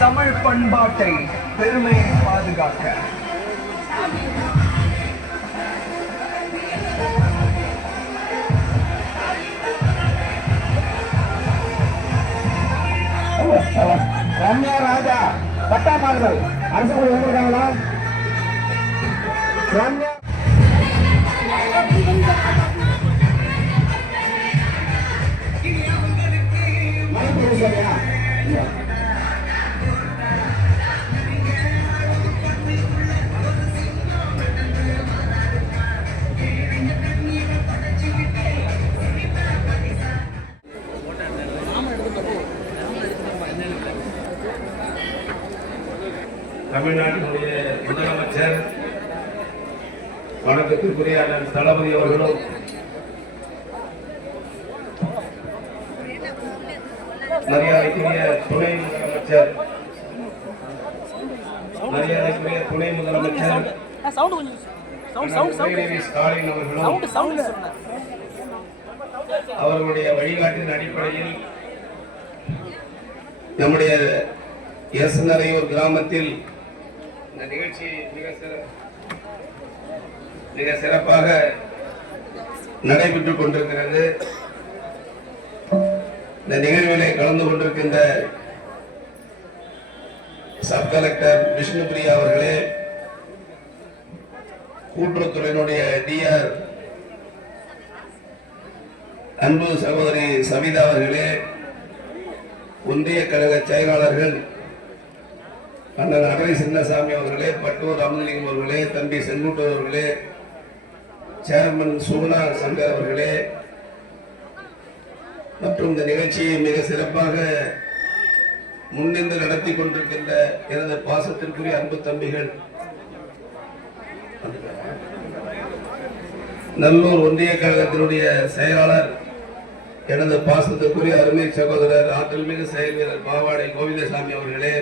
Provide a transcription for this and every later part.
தமிழ் பண்பாட்டை பெருமையை பாதுகாக்க ரம்யா ராஜா பட்டாமார்கள் அரசு வந்திருக்காங்களா? ரம்யா தமிழ்நாட்டினுடைய முதலமைச்சர் வணக்கத்திற்குரிய அண்ணன் தளபதி அவர்களும் மரியாதைக்குரிய துணை முதலமைச்சர் ஸ்டாலின் அவர்களும் அவர்களுடைய வழிகாட்டின் அடிப்படையில் நம்முடைய எஸ்நரையூர் கிராமத்தில் இந்த நிகழ்ச்சி மிக சிறப்பாக நடைபெற்றுக் கொண்டிருக்கிறது. இந்த நிகழ்விலே கலந்து கொண்டிருக்கின்ற சப் கலெக்டர் விஷ்ணுபிரியா அவர்களே, கூட்டுறவுத்துறையினுடைய டிஆர் அன்பு சகோதரி சவிதா அவர்களே, ஒன்றிய கழக செயலாளர்கள் அண்ணன் அடரை சின்னசாமி அவர்களே, பட்டூர் அமுதலிங்கம் அவர்களே, தம்பி செங்குட்டூர் அவர்களே, சேர்மன் சுகுணா சங்கர் அவர்களே மற்றும் இந்த நிகழ்ச்சியை மிக சிறப்பாக முன்னின்று நடத்தி கொண்டிருக்கின்ற எனது பாசத்திற்குரிய அன்பு தம்பிகள், நல்லூர் ஒன்றிய கழகத்தினுடைய செயலாளர் எனது பாசத்திற்குரிய அருமை சகோதரர் ஆற்றல் மிகு செயல் வீரர் பாவாடை கோவிந்தசாமி அவர்களே,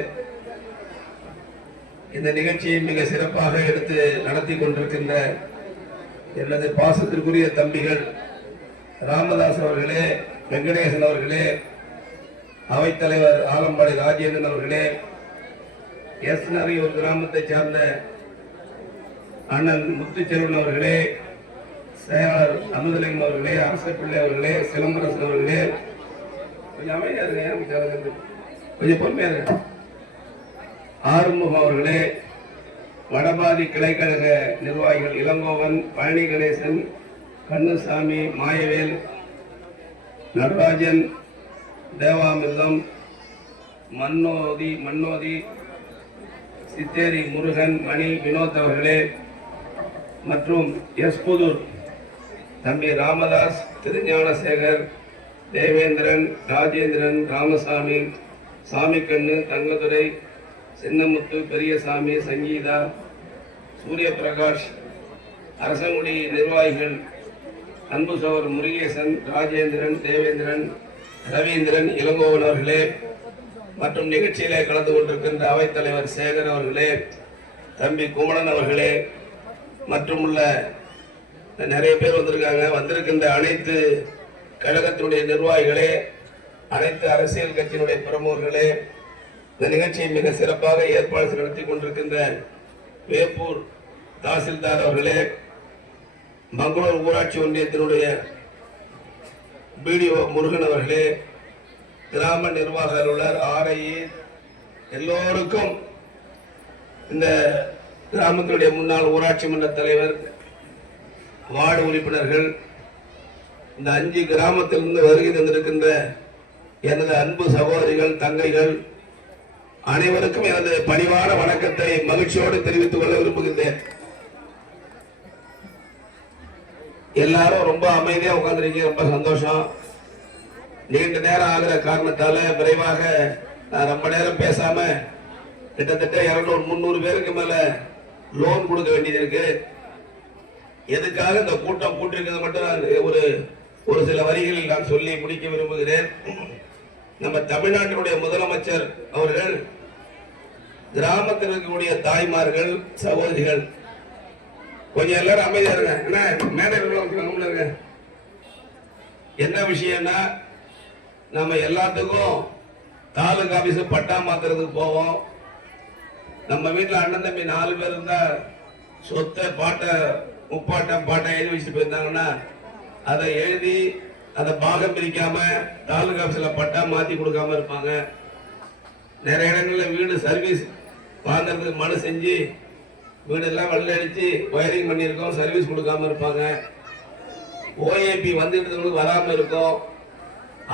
இந்த நிகழ்ச்சியை மிக சிறப்பாக எடுத்து நடத்தி கொண்டிருக்கின்ற எனது பாசத்திற்குரிய தம்பிகள் ராமதாஸ் அவர்களே, வெங்கடேசன் அவர்களே, அவைத்தலைவர் ஆலம்பாடி ராஜேந்திரன் அவர்களே, எஸ்நரையூர் கிராமத்தை சார்ந்த அண்ணன் முத்துச்செல்வன் அவர்களே, செயலாளர் அமுதலிங்கம் அவர்களே, அரசப்பிள்ளை அவர்களே, சிலம்பரசன் அவர்களே, கொஞ்சம் அமைதியா இருங்க, கொஞ்சம் பொறுமையா இருங்க, ஆறுமுகம் அவர்களே, வடபாதி கிளைக்கழக நிர்வாகிகள் இளங்கோவன், பழனி கணேசன், கண்ணுசாமி, மாயவேல், நடராஜன், தேவாமிர்தம், மன்னோதி, சித்தேரி முருகன், மணி, வினோத் அவர்களே மற்றும் எஸ்புதூர் தம்பி ராமதாஸ், திருஞானசேகர், தேவேந்திரன், ராஜேந்திரன், ராமசாமி, சாமிக்கண்ணு, தங்கதுரை, சின்னமுத்து, பெரியசாமி, சங்கீதா, சூரிய பிரகாஷ், அரசங்குடி நிர்வாகிகள் அன்பு சகோதரர் முருகேசன், ராஜேந்திரன், தேவேந்திரன், ரவீந்திரன், இளங்கோவன் அவர்களே மற்றும் நிகழ்ச்சியிலே கலந்து கொண்டிருக்கின்ற அவைத்தலைவர் சேகர் அவர்களே, தம்பி குமணன் அவர்களே மற்றும் உள்ள நிறைய பேர் வந்திருக்கின்ற அனைத்து கழகத்தினுடைய நிர்வாகிகளே, அனைத்து அரசியல் கட்சியினுடைய பிரமுகர்களே, இந்த நிகழ்ச்சியை மிக சிறப்பாக ஏற்பாடு நடத்தி கொண்டிருக்கின்ற வேப்பூர் தாசில்தார் அவர்களே, மங்களூர் ஊராட்சி ஒன்றியத்தினுடைய பிடிஓ முருகன் அவர்களே, கிராம நிர்வாக அலுவலர் ஆர்ஐஏ, எல்லோருக்கும் இந்த கிராமத்தினுடைய முன்னாள் ஊராட்சி மன்ற தலைவர், வார்டு உறுப்பினர்கள், இந்த 5 கிராமத்திலிருந்து வருகை தந்திருக்கின்ற எனது அன்பு சகோதரிகள், தங்கைகள் அனைவருக்கும் எனது பணிவான வணக்கத்தை மகிழ்ச்சியோடு தெரிவித்துக் கொள்ள விரும்புகின்றேன். எல்லாரும் ரொம்ப அமைதியா உட்கார்ந்துருக்கீங்க, ரொம்ப சந்தோஷம். நீண்ட நேரம் ஆகிற காரணத்தால விரைவாக நான் ரொம்ப நேரம் பேசாம கிட்டத்தட்ட 200-300 பேருக்கு மேல லோன் கொடுக்க வேண்டியது இருக்கு. எதுக்காக இந்த கூட்டம் கூட்டிருக்கிறது மட்டும் நான் ஒரு சில வரிகளில் நான் சொல்லி முடிக்க விரும்புகிறேன். நம்ம தமிழ்நாட்டினுடைய முதலமைச்சர் அவர்கள் கிராமத்தில் இருக்கக்கூடிய தாய்மார்கள், சகோதரிகள், கொஞ்சம் எல்லாரும் அமைதியா இருங்க. என்ன என்ன விஷயம்னா, நம்ம எல்லாத்துக்கும் தாலுகா ஆபீஸ் பட்டா மாத்துறதுக்கு போவோம். நம்ம வீட்டுல அண்ணன் தம்பி 4 பேர் இருந்தா சொத்தை பாட்டை முப்பாட்டம் பாட்டை எழுதி வச்சுட்டு போயிருந்தாங்கன்னா அதை எழுதி அதை பாகம் பிரிக்காம தாலுகா ஆபீஸ்ல பட்டா மாத்தி கொடுக்காம இருப்பாங்க. நிறைய இடங்கள்ல வீடு சர்வீஸ் வாங்கறதுக்கு மனு செஞ்சு வீடு எல்லாம் வெள்ளடிச்சு வயரிங் பண்ணியிருக்கோம், சர்வீஸ் கொடுக்காம இருப்பாங்க. ஓஏபி வந்துட்டு வராம இருக்கும்,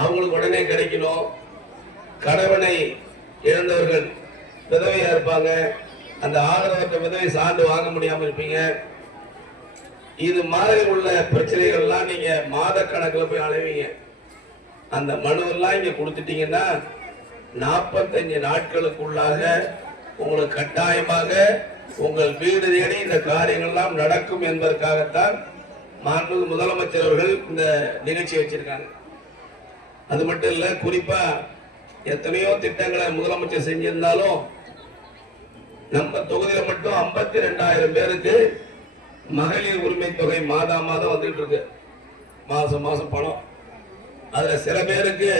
அவங்களுக்கு உடனே கிடைக்கணும். கணவனை இழந்தவர்கள் விதவையா இருப்பாங்க, அந்த ஆதரவற்ற விதவை சான்று வாங்க முடியாம இருப்பீங்க. இது மாதிரி உள்ள பிரச்சனைகள்லாம் நீங்க மாத கணக்கில் போய் அலைவீங்க. அந்த மனுவெல்லாம் இங்க கொடுத்துட்டீங்கன்னா 45 நாட்களுக்குள்ளாக உங்களுக்கு கட்டாயமாக உங்கள் வீடு தேடி இந்த காரியங்கள்லாம் நடக்கும் என்பதற்காகத்தான் மாண்புமிகு முதலமைச்சர் அவர்கள் இந்த நிகழ்ச்சி வச்சிருக்காங்க. அது மட்டும் இல்ல, குறிப்பா எத்தனையோ திட்டங்களை முதலமைச்சர் செஞ்சிருந்தாலும் நம்ம தொகுதியில மட்டும் 52,000 பேருக்கு மகளிர் உரிமை தொகை மாதம் வந்துட்டு இருக்கு. மாசம் பணம். அதுல சில பேருக்கு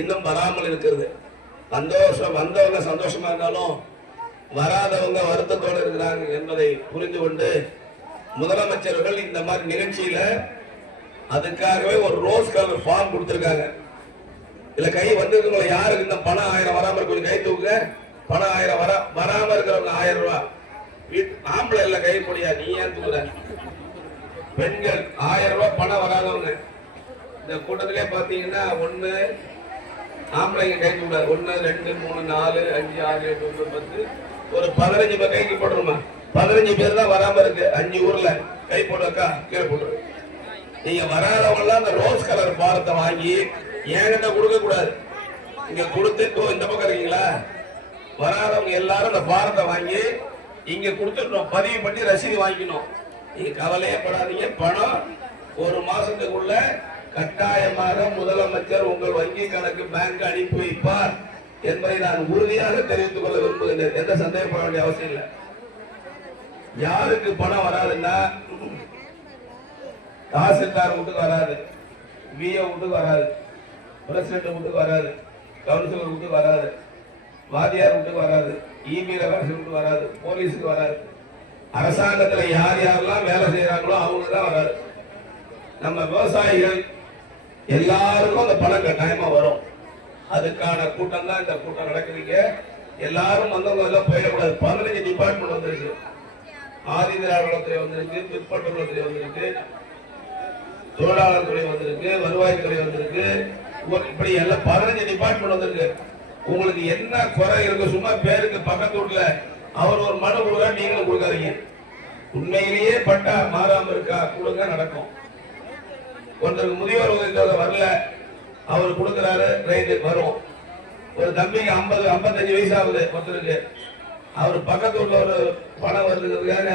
இன்னும் வராமல் இருக்கிறது. வந்தவங்க சந்தோஷமா இருந்தாலும் வராதவங்க வருத்தத்தோடு இருக்கிறாங்க என்பதை புரிந்து கொண்டு முதலமைச்சர்கள் இந்த மாதிரி நிகழ்ச்சியில அதுக்காகவே ஒரு ரோஸ் கலர் ஃபார்ம் கொடுத்திருக்காங்க. இல்ல கை வந்திருக்கவங்க யாருக்கு இந்த பணம் 1000 வராம இருக்கு கை தூக்குங்க. பணம் 1000 வராம இருக்கிறவங்க 1000 ரூபாய். ஆம்பளை இல்ல கை முடியா, நீ ஏன் தூக்குற? பெண்கள் 1000 ரூபாய் பணம் வராதவங்க இந்த கூட்டத்திலே பாத்தீங்கன்னா ஒண்ணு ஆம்பளைங்க கை தூக்குறாரு. 1 2 3 4 5 6 7 9 10 ஒரு 15 பேர் கைக்கு போட்டுருமா. 15 பேர் தான் வராம இருக்கு. 5 ஊர்ல கை போடுறக்கா கீழே போட்டுரு. நீங்க வராதவங்க எல்லாம் அந்த ரோஸ் கலர் பாரத்தை வாங்கி என்கிட்ட கொடுக்க கூடாது. இங்க கொடுத்து இந்த பக்கம் இருக்கீங்களா, வராதவங்க எல்லாரும் அந்த பாரத்தை வாங்கி இங்க கொடுத்துடணும். பதிவு பண்ணி ரசீது வாங்கிக்கணும். நீங்க கவலையே படாதீங்க. பணம் ஒரு மாசத்துக்குள்ள கட்டாயமாக முதலமைச்சர் உங்கள் வங்கி கணக்கு பேங்க் அனுப்பி வைப்பார் என்பதை நான் உறுதியாக தெரிவித்துக் கொள்ள விரும்புகிறேன். எந்த சந்தேகப்பட வேண்டிய அவசியம் இல்லை. யாருக்கு பணம் வராதுன்னா தாசில்தார் வீட்டுக்கு வராது, விஓ வீட்டுக்கு வராது, பிரசிடென்ட் வீட்டுக்கு வராது, கவுன்சிலர் வீட்டுக்கு வராது, வாத்தியார் வீட்டுக்கு வராது, இபில வீட்டுக்கு வராது, போலீஸுக்கு வராது. அரசாங்கத்துல யார் யாரெல்லாம் வேலை செய்யறாங்களோ அவங்களுக்கு தான் வராது. நம்ம விவசாயிகள் எல்லாருக்கும் அந்த பணம் கட்டாயமா வரும். அதுக்கான கூட்டம் தான் இந்த கூட்டம் நடக்குதுங்க. எல்லாரும் வந்தவங்க எல்லாம் போயிடக்கூடாது. 15 டிபார்ட்மெண்ட் வந்திருக்கு. ஆதிதிராவிடத்துறை வந்திருக்கு, பிற்பட்டத்துறை வந்திருக்கு, தொழிலாளர் துறை வந்திருக்கு, வருவாய்த்துறை வந்திருக்கு. இப்படி எல்லாம் 15 டிபார்ட்மெண்ட் வந்திருக்கு. உங்களுக்கு என்ன குறை இருக்கு? சும்மா பேருக்கு பக்கத்து வீட்டுல அவர் ஒரு மனு கொடுக்க நீங்களும் கொடுக்காதீங்க. உண்மையிலேயே பட்டா மாறாம இருக்கா கொடுங்க, நடக்கும். ஒருத்தருக்கு முதியோர் உதவி தொகை வரல, அவர் கொடுக்கிறாரு, ரைட்டு வரும். ஒரு தம்பிக்கு 55 வயசு ஆகுது ஒருத்தருக்கு, அவர் பக்கத்து உள்ள ஒரு பணம் வருதுங்கிறதுக்காக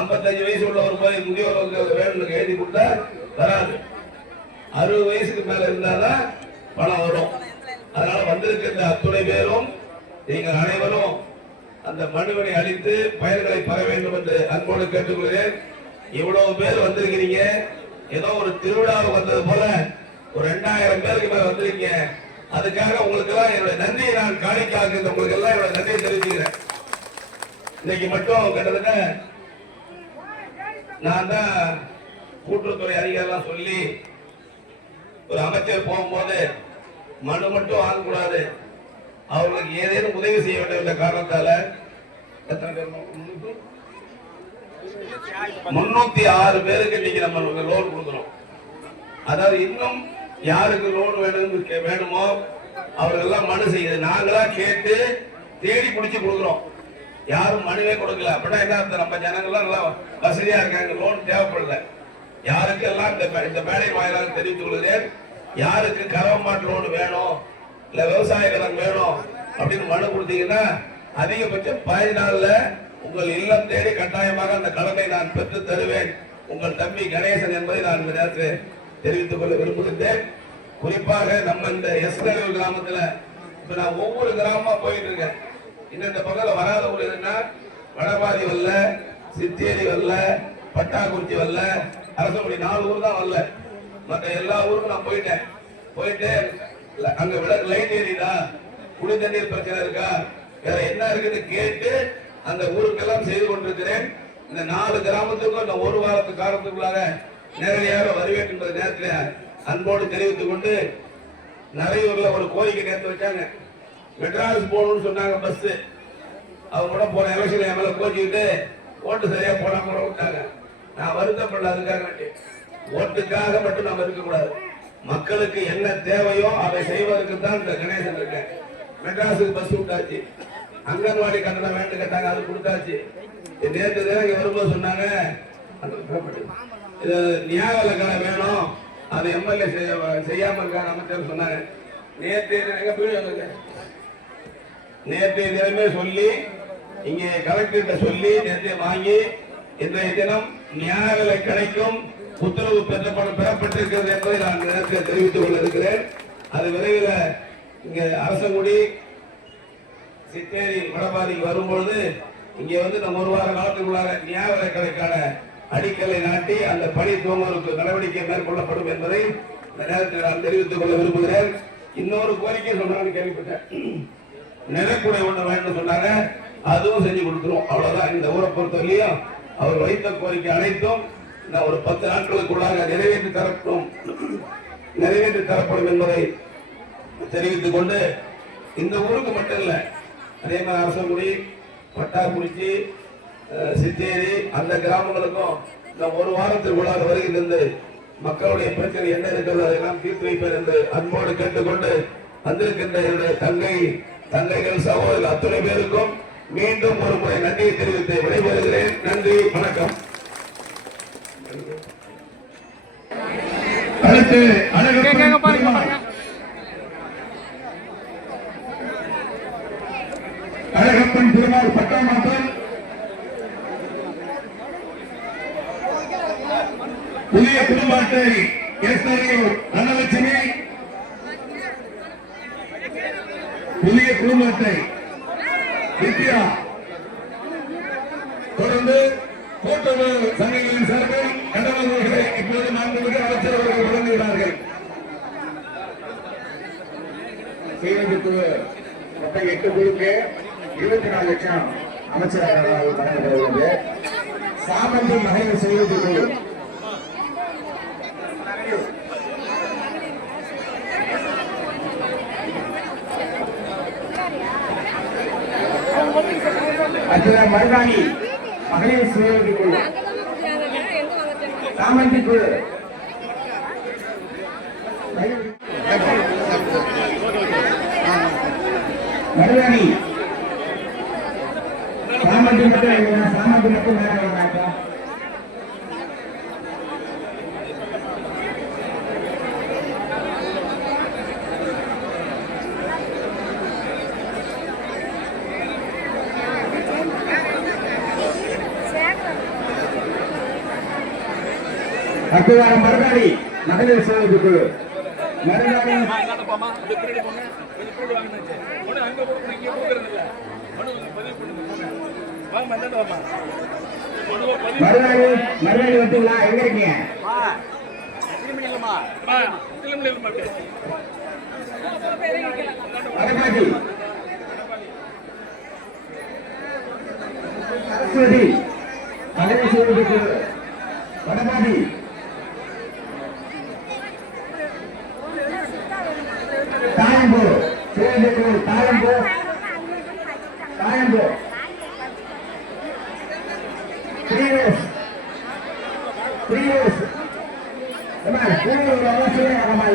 55 வயசு உள்ளவர் போய் முதியோர் உதவி வேணும்னு எழுதி கொடுத்தா வராது. 60 வயசுக்கு மேல இருந்தாதான் பணம் வரும். அதனால வந்திருக்கிற அத்துணை பேரும் நீங்கள் அனைவரும் அந்த மனுவினை அளித்து பயிர்களை பெற வேண்டும் என்று அன்போடு கேட்டுக்கொள்கிறேன். இவ்வளவு பேர் வந்திருக்கிறீங்க, ஏதோ ஒரு திருவிழாவுக்கு வந்தது போல ஒரு 2000 பேருக்கு மேல வந்திருக்கீங்க. அதுக்காக உங்களுக்கு எல்லாம் என்னுடைய நன்றியை நான் காணிக்காக உங்களுக்கு எல்லாம் என்னோட நன்றியை தெரிவிச்சுக்கிறேன். இன்னைக்கு மட்டும் கிட்டத்தட்ட நான் தான் கூட்டுறவுத்துறை அதிகாரிலாம் சொல்லி ஒரு அமைச்சர் போகும்போது மனு மட்டும் வாங்கக்கூடாது, அவர்களுக்கு ஏதேனும் உதவி செய்ய வேண்டும் என்ற காரணத்தால 306 பேருக்கு இன்னைக்கு நம்ம லோன் கொடுக்கிறோம். அதாவது இன்னும் யாருக்கு லோன் வேணுமோ அவர்களெல்லாம் மனு செய்யுது. நாங்களா கேட்டு தேடி பிடிச்சு கொடுக்கிறோம். யாரும் மனுவே கொடுக்கல. அப்படின்னா என்ன, நம்ம ஜனங்கள்லாம் நல்லா வசதியா இருக்காங்க, லோன் தேவைப்படல. யாருக்கெல்லாம் இந்த மேடை வாயிலாக தெரிவித்துக் கொள்கிறேன். யாருக்கு கரவமாட்டு லோன் வேணும் இல்ல விவசாய கடன் வேணும் அப்படின்னு மனு கொடுத்தீங்கன்னா அதிகபட்சம் 15 நாள்ல உங்கள் இல்லம் தேடி கட்டாயமாக அந்த கடனை நான் பெற்று தருவேன். உங்கள் தம்பி கணேசன் என்பதை நான் இந்த நேரத்தில் தெரிவித்துக் கொள்ள விரும்புகின்றேன். குறிப்பாக நம்ம இந்த எஸ்நல்லூர் கிராமத்துல இப்ப நான் ஒவ்வொரு கிராமமா போயிட்டு இருக்கேன். இன்னும் இந்த பக்கத்துல வராத ஊர் எதுன்னா வடபாதி வரல, சித்தேரி வரல, பட்டாக்குறிச்சி வரல, அரசங்குடி 4 ஊர் தான் வரல. மற்ற எல்லா ஊருக்கும் நான் போயிட்டு அங்க விளக்கு லைட் ஏறிதா, குடி தண்ணீர் பிரச்சனை இருக்கா, வேற என்ன இருக்குன்னு கேட்டு அந்த ஊருக்கெல்லாம் செய்து கொண்டிருக்கிறேன். இந்த 4 கிராமத்துக்கும் இந்த ஒரு வாரத்து காலத்துக்குள்ளாக நேரடியாக வருவேன் என்ற நேரத்தில் அன்போடு தெரிவித்துக் கொண்டு, நிறையூர்ல ஒரு கோரிக்கை நேரத்து வச்சாங்க. மெட்ராஸ் போகணும்னு சொன்னாங்க பஸ். அவங்க கூட போன எலெக்ஷன் என் மேல கோச்சிக்கிட்டு ஓட்டு சரியா போடாம கூட விட்டாங்க. நான் வருத்தப்படல. அதுக்காக ஓட்டுக்காக மட்டும் நம்ம இருக்கக்கூடாது. மக்களுக்கு என்ன தேவையோ அதை செய்வதற்கு தான் இந்த கணேசன் இருக்கேன். மெட்ராஸுக்கு பஸ் விட்டாச்சு, அங்கன்வாடி கட்டணம் வேண்டு கேட்டாங்க, அது கொடுத்தாச்சு. நேற்று இங்க வரும்போது சொன்னாங்க இது நியாய கடை வேணும், அது எம்எல்ஏ செய்யாம இருக்காங்க அமைச்சர் சொன்னாங்க. நேற்று தினமே சொல்லி இங்க கலெக்டர்கிட்ட சொல்லி நேற்று வாங்கி இன்றைய தினம் நியாய விலை கிடைக்கும் உத்தரவு பெறப்பட்டிருக்கிறது என்பதை நான் நேரத்தில் தெரிவித்துக் கொள்ள இருக்கிறேன். அது விரைவில் இங்க அரசங்குடி சித்தேரி வடபாதிக்கு வரும்பொழுது இங்க வந்து நம்ம ஒரு வார காலத்துக்குள்ளாக நியாய விலை கடைக்கான அடிக்கலை நாட்டி அந்த பணி துவங்குவதற்கு நடவடிக்கை மேற்கொள்ளப்படும் என்பதை இந்த நேரத்தில் நான் தெரிவித்துக் கொள்ள விரும்புகிறேன். இன்னொரு கோரிக்கை சொன்னான்னு கேள்விப்பட்டேன். நிலக்குடை ஒண்ணு வேண்டும் சொன்னாங்க, அதுவும் செஞ்சு கொடுத்துரும். அவ்வளவுதான். இந்த ஊரை பொறுத்தவரையும் அவர் வைத்த கோரிக்கை அனைத்தும் ஒரு 10 நாட்களுக்குள்ளாக நிறைவேற்றி தரப்படும் என்பதை தெரிவித்துக் கொண்டு, இந்த ஊருக்கு மட்டும் இல்ல, அதே மாதிரி அரசங்குடி, பட்டாக்குறிச்சி, சித்தேரி அந்த கிராமங்களுக்கும் இந்த ஒரு வாரத்திற்குள்ளாக வருகின்றது மக்களுடைய பிரச்சனை என்ன இருக்கிறது அதெல்லாம் தீர்த்து வைப்பேன் என்று அன்போடு கேட்டுக்கொண்டு, வந்திருக்கின்ற என்னுடைய தங்கைகள் சகோதரர்கள் அத்தனை பேருக்கும் மீண்டும் ஒரு முறை நன்றியை தெரிவித்து விடைபெறுகிறேன். நன்றி, வணக்கம். அடுத்து அழகப்பன் திருமால் பட்டாமாற்றல் புதிய குடும்பத்தை தனலட்சுமி, புதிய குடும்பத்தை வித்யா, தொடர்ந்து கூட்டுறவு சங்கங்களின் சார்பில் கடவுள்களை இப்போது 4 அமைச்சர் அவர்கள் வழங்குகிறார்கள். மொத்தம் 8 குழுக்கு 24 லட்சம் அமைச்சர்கள் வழங்கப்படுகிறது. சாமந்தி மகளிர் செய்தி குழு மருதாணி மகளிர் சுயநிதி குழு, சாமந்தி குழு, மருதாணி சாமந்தி மட்டும் நேரம் அக்குவாரம் மருதாணி மகளிர் சேவை குழு, மருதாணி மருதாணி வந்தீங்களா? எங்க இருக்கீங்க? சரஸ்வதி மகளிர் சேவை குழு, வடபாதி தாயம்பூர் சேவை குழு, தாயம்பூர்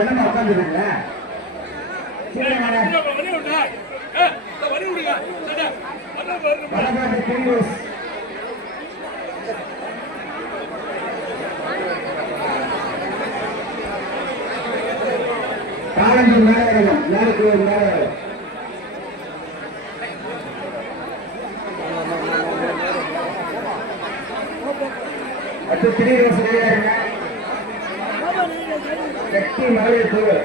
என்னமா உட்காந்துருக்கீங்க? காலஞ்சு மேலே நேருக்கு மேலே அடுத்து திடீர் சக்தி மகளிர் குழு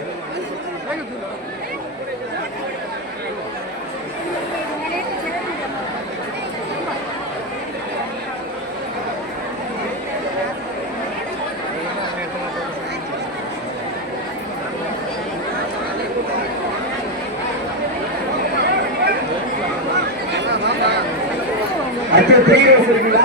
அடுத்து 3 இருக்குங்களா?